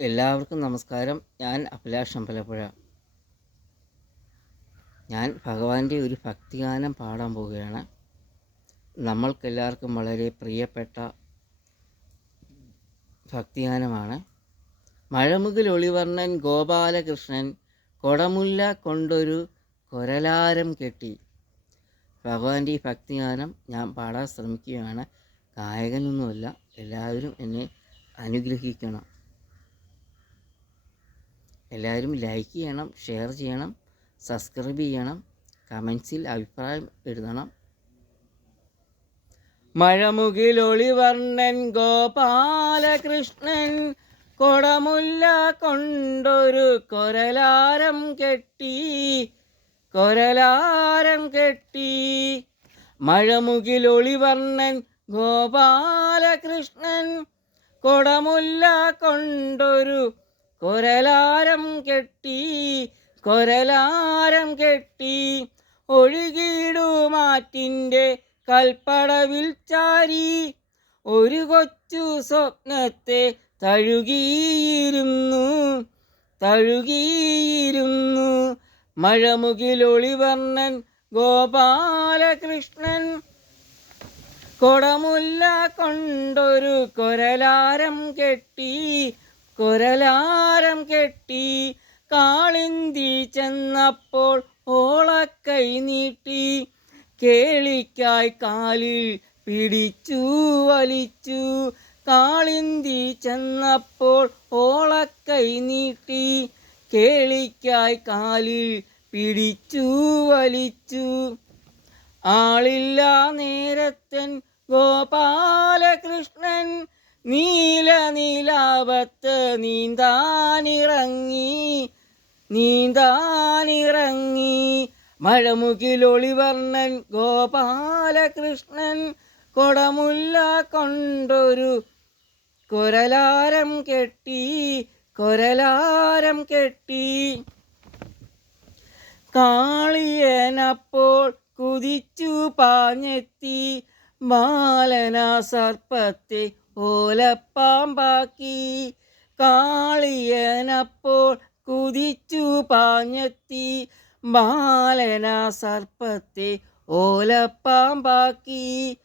എല്ലാവർക്കും നമസ്കാരം. ഞാൻ അഭിലാഷ് അമ്പലപ്പുഴ. ഞാൻ ഭഗവാന്റെ ഒരു ഭക്തിഗാനം പാടാൻ പോവുകയാണ്. നമ്മൾക്കെല്ലാവർക്കും വളരെ പ്രിയപ്പെട്ട ഭക്തിഗാനമാണ്. മഴമുകിൽ ഒളിവർണൻ ഗോപാലകൃഷ്ണൻ കൊടമുല്ല കൊണ്ടൊരു കൊരലാരം കെട്ടി. ഭഗവാന്റെ ഈ ഭക്തിഗാനം ഞാൻ പാടാൻ ശ്രമിക്കുകയാണ്. ഗായകനൊന്നുമല്ല എല്ലാവരും എന്നെ അനുഗ്രഹിക്കണം. എല്ലാവരും ലൈക്ക് ചെയ്യണം ഷെയർ ചെയ്യണം സബ്സ്ക്രൈബ് ചെയ്യണം കമൻസിൽ അഭിപ്രായം എഴുതണം. മഴമുകിലൊളിവർണൻ ഗോപാലകൃഷ്ണൻ കൊടമുല്ല കൊണ്ടൊരു കൊരലാരം കെട്ടി കൊരലാരം കെട്ടി. മഴമുകിലൊളിവർണൻ ഗോപാലകൃഷ്ണൻ കൊടമുല്ല കൊണ്ടൊരു കൊരലാരം കെട്ടി കൊരലാരം കെട്ടി ഒഴുകിടുമാറ്റിന്റെ കൽപ്പടവിൽ ചാരി ഒരു കൊച്ചു സ്വപ്നത്തെ തഴുകിയിരുന്നു തഴുകിയിരുന്നു. മഴമുകിലൊളിവർണൻ ഗോപാലകൃഷ്ണൻ കൊടമുല്ല കൊണ്ടൊരു കൊരലാരം കെട്ടി കൊരലാരം കെട്ടി കാളിന്തി ചെന്നപ്പോൾ ഓളക്കൈ നീട്ടി കേളിക്കായി കാലിൽ പിടിച്ചു വലിച്ചു. കാളിന്തി ചെന്നപ്പോൾ ഓളക്കൈ നീട്ടി കേളിക്കായി കാലിൽ പിടിച്ചു വലിച്ചു. ആളില്ല നേരത്തൻ ഗോപാലകൃഷ്ണൻ നീല നീലാവത്ത് നീന്താനിറങ്ങി നീന്താനിറങ്ങി. മഴമുകിലൊളിവർണൻ ഗോപാലകൃഷ്ണൻ കൊടമുല്ല കൊണ്ടൊരു കൊരലാരം കെട്ടി കൊരലാരം കെട്ടി. കാളിയനപ്പോൾ കുതിച്ചു പാഞ്ഞെത്തി ബാലന സർപ്പത്തെ ഓലപ്പാമ്പാക്കി. കാളിയനപ്പോൾ കുതിച്ചു പാഞ്ഞെത്തി. മാലനാ സർപ്പത്തെ ഓലപ്പാമ്പാക്കി.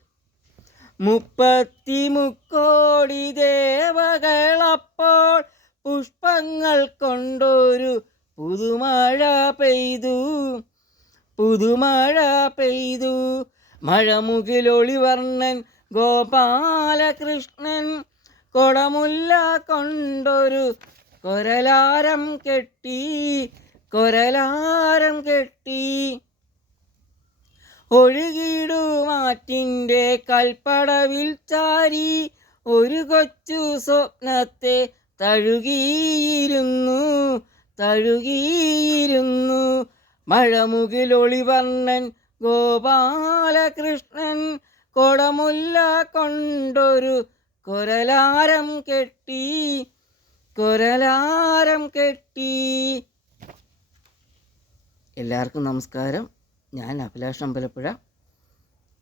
മുപ്പത്തി മുക്കോടി ദേവകളപ്പോൾ പുഷ്പങ്ങൾ കൊണ്ടൊരു പുതുമഴ പെയ്തു. പുതുമഴ പെയ്തു. മഴമുകിലൊളിവർണൻ ഗോപാലകൃഷ്ണൻ കൊടമുല്ല കൊണ്ടൊരു കൊരലാരം കെട്ടി കൊരലാരം കെട്ടി. ഒഴുകിടുമാറ്റിന്റെ കൽപ്പടവിൽ ചാരി ഒരു കൊച്ചു സ്വപ്നത്തെ തഴുകിയിരുന്നു തഴുകിയിരുന്നു. മഴമുകിലൊളിവർണൻ ഗോപാലകൃഷ്ണൻ കൊടമുല്ല കൊണ്ടൊരു കൊരലാരം കെട്ടി കൊരലാരം കെട്ടി. എല്ലാവർക്കും നമസ്കാരം. ഞാൻ അഭിലാഷ് അമ്പലപ്പുഴ.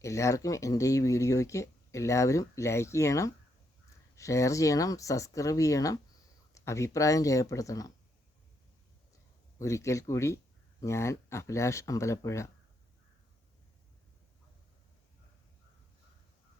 എല്ലാവർക്കും എന്റെ ഈ വീഡിയോയ്ക്ക് എല്ലാവരും ലൈക്ക് ചെയ്യണം ഷെയർ ചെയ്യണം സബ്സ്ക്രൈബ് ചെയ്യണം അഭിപ്രായം രേഖപ്പെടുത്തണം. ഒരിക്കൽ കൂടി ഞാൻ അഭിലാഷ് അമ്പലപ്പുഴ.